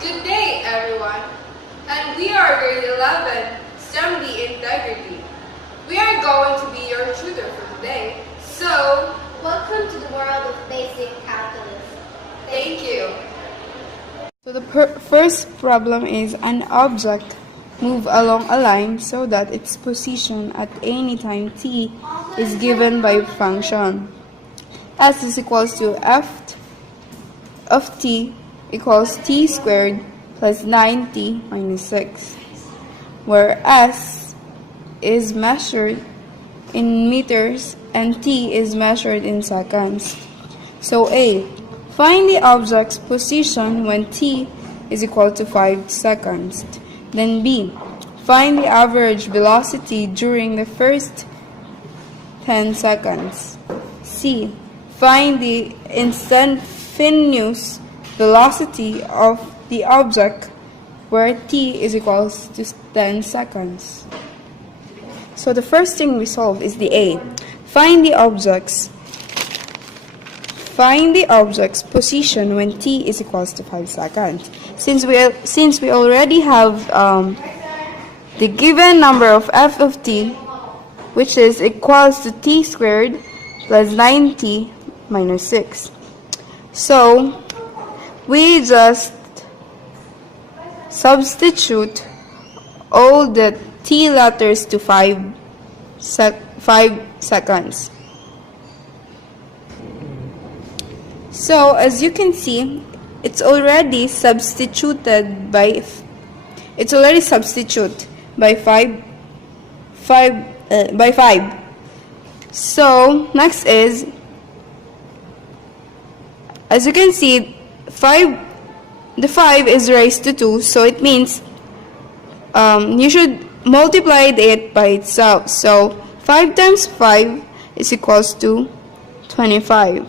Good day, everyone, and we are grade 11, STEM Integrity. We are going to be your tutor for today, so welcome to the world of basic calculus. Thank you. So the first problem is an object move along a line so that its position at any time t is given by function. S is equals to f of t equals t squared plus 9t minus 6, where S is measured in meters and t is measured in seconds. So A, find the object's position when t is equal to 5 seconds. Then B, find the average velocity during the first 10 seconds. C, find the instantaneous velocity of the object where t is equals to 10 seconds. So the first thing we solve is the A. Find the object's position when t is equals to 5 seconds. Since we already have the given number of f of t, which is equals to t squared plus 9t minus 6. So we just substitute all the t letters to 5 seconds. So as you can see, it's already substituted by 5. So next is, as you can see, the 5 is raised to 2, so it means you should multiply it by itself. So 5 times 5 is equals to 25.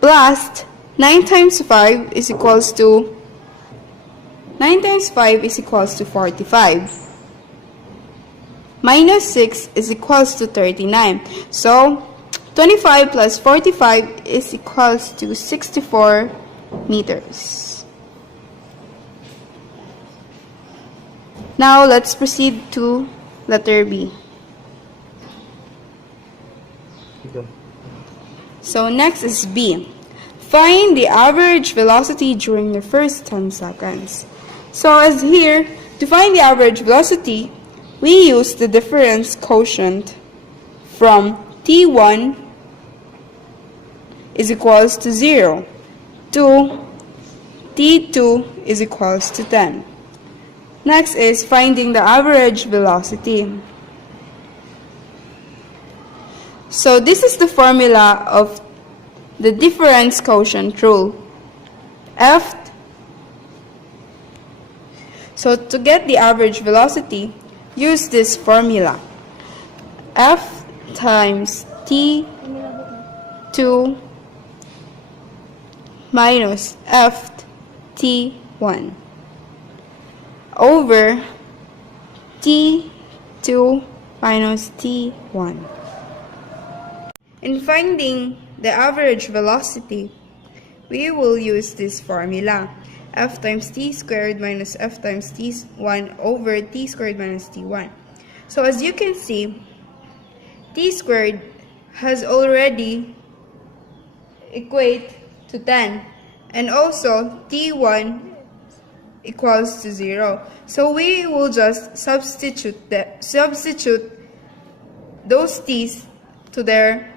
Plus 9 times 5 is equals to 45. Minus 6 is equals to 39. So 25 plus 45 is equals to 64 meters. Now let's proceed to letter B. So next is B. Find the average velocity during the first 10 seconds. So as here, to find the average velocity, we use the difference quotient from t1 is equals to 0 to t2 is equals to 10. Next is finding the average velocity. So this is the formula of the difference quotient rule. So to get the average velocity, use this formula. F times t2 minus ft1 over t2 minus t1. In finding the average velocity, we will use this formula. F times t squared minus f times t1 over t squared minus t1. So as you can see, t squared has already equate to 10, and also t1 equals to 0. So we will just substitute those t's to their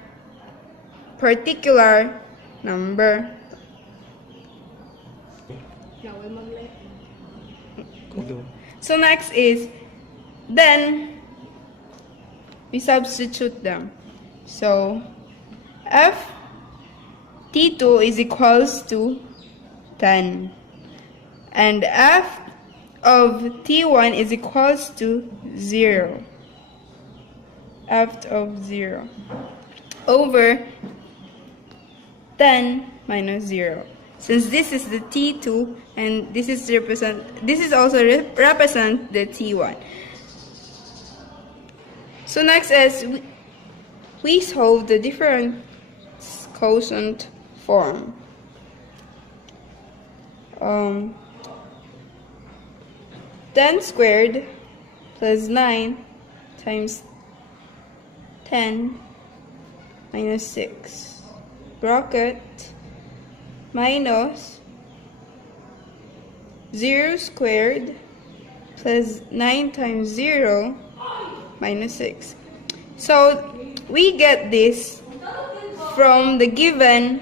particular number. So next is, then we substitute them. So f t2 is equals to 10, and f of t1 is equals to 0. F of 0 over 10 minus 0. Since this is the t2 and this is also represent the t1. So next is we solve the difference quotient form. um, 10 squared plus 9 times 10 minus 6 bracket minus 0 squared plus 9 times 0 minus 6. So we get this from the given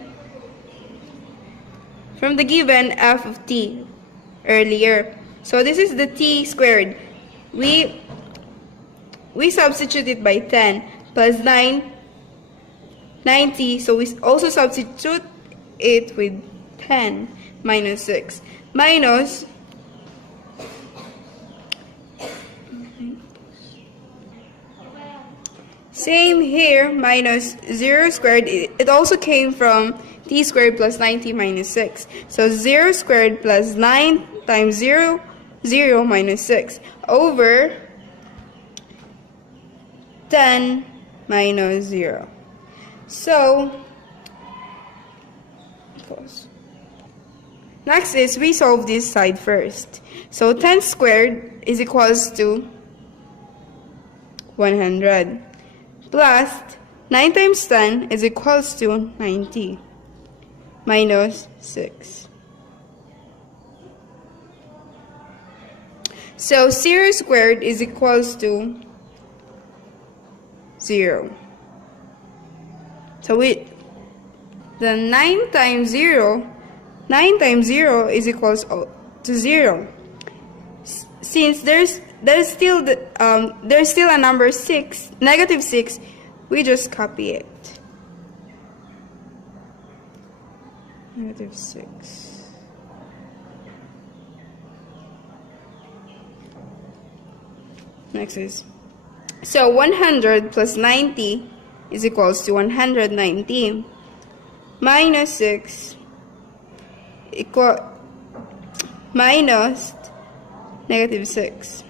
f of t earlier. So this is the t squared. We substitute it by 10 plus 9, 90. So we also substitute it with 10 minus 6 minus same here, minus 0 squared. It also came from t squared plus 90 minus 6. So 0 squared plus 9 times 0, 0 minus 6 over 10 minus 0. So, next is we solve this side first. So 10 squared is equals to 100 plus 9 times 10 is equals to 90 minus 6. So 0 squared is equals to 0. So the 9 times 0 is equals to 0. Since there's still a number 6, negative 6, we just copy it. Negative 6. Next is, so 100 plus 90 is equals to 190 minus 6 equal minus negative 6.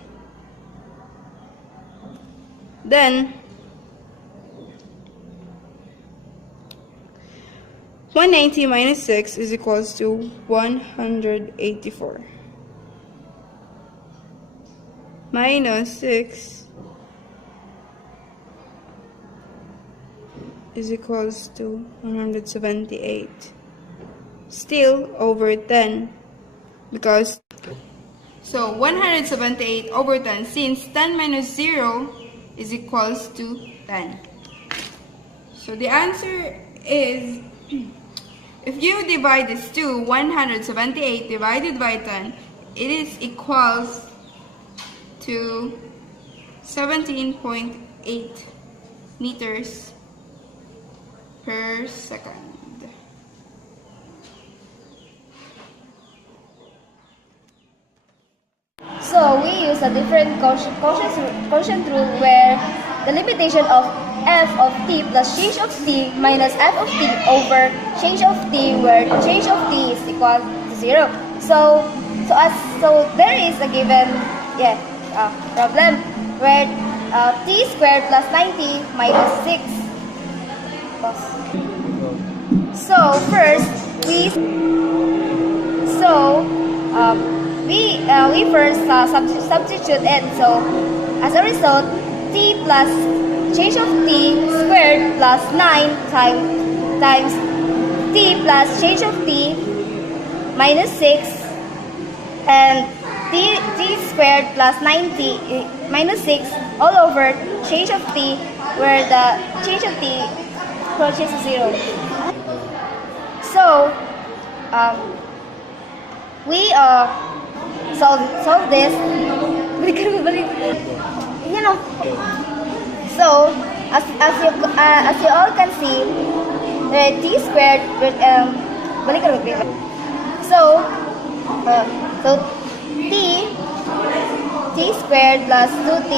Then 190 minus 6 is equals to 184 minus 6 is equals to 178. Still over 10 because so 178 over 10, since 10 minus 0 is equals to 10. So the answer is, if you divide this to 178 divided by 10, it is equals to 17.8 meters per second. So we use a different quotient rule where the limitation of f of t plus change of t minus f of t over change of t, where change of t is equal to 0. So there is a given problem where t squared plus 90 minus 6. So first we first substitute it. So as a result, t plus change of t squared plus 9 times t plus change of t minus 6 and t squared plus 90 minus 6 all over change of t, where the change of t approaches 0. So we solve this. So as you all can see, the t squared with so t squared plus 2t.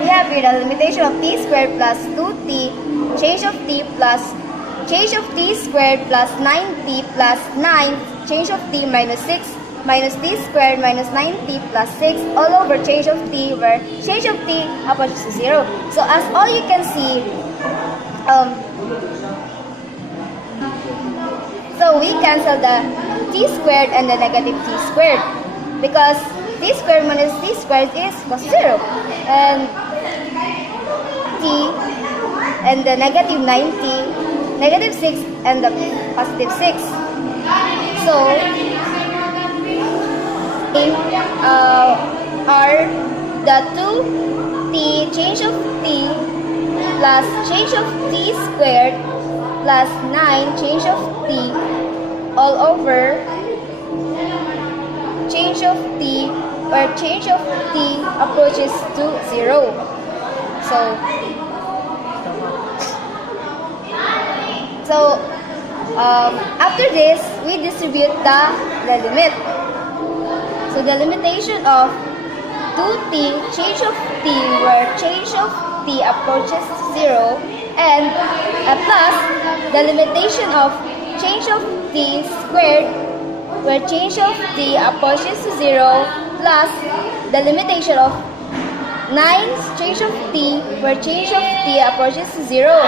We have here the limitation of t squared plus 2t, change of t squared plus 9t plus 9, change of t minus 6 minus t squared minus 9t plus 6 all over change of t, where change of t approaches to 0. So as all you can see, So we cancel the t squared and the negative t squared because t squared minus t squared is plus 0. And t and the negative 90, negative 6 and the positive 6. So are the 2t change of t plus change of t squared plus 9 change of t all over change of t where change of t approaches to 0. So after this, we distribute the limit. So the limitation of 2t change of t where change of t approaches 0 and plus the limitation of change of t squared where change of t approaches to 0 plus the limitation of 9's change of t where change of t approaches to 0.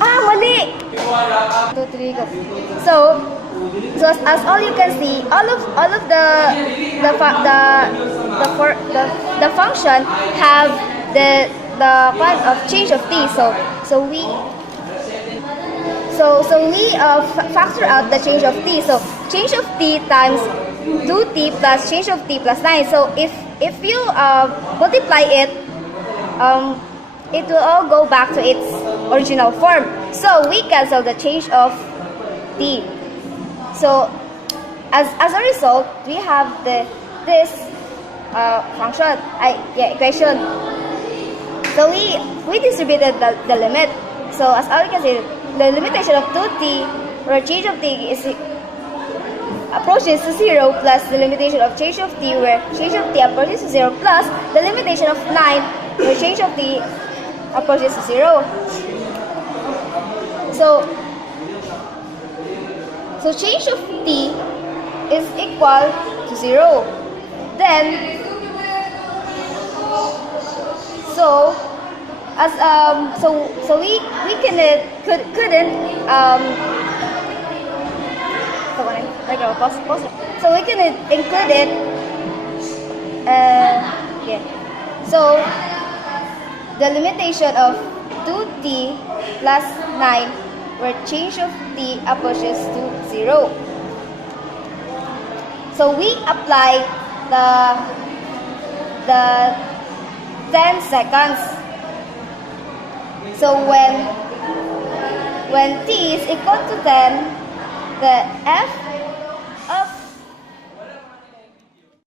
Mali! 2, 3, go. So as all you can see, all of the function have the part of change of t. So we factor out the change of t. So change of t times 2t plus change of t plus 9. So if you multiply it, it will all go back to its original form. So we cancel the change of t. So as a result, we have this function, equation. So we distributed the limit. So as all you can see, the limitation of 2t where change of t is approaches to 0 plus the limitation of change of t where change of t approaches to 0 plus the limitation of 9 where change of t approaches to 0. So change of t is equal to 0. Then we couldn't so we can include it. So the limitation of 2t plus 9 where change of t approaches to 0. So we apply the 10 seconds. So when t is equal to 10, the f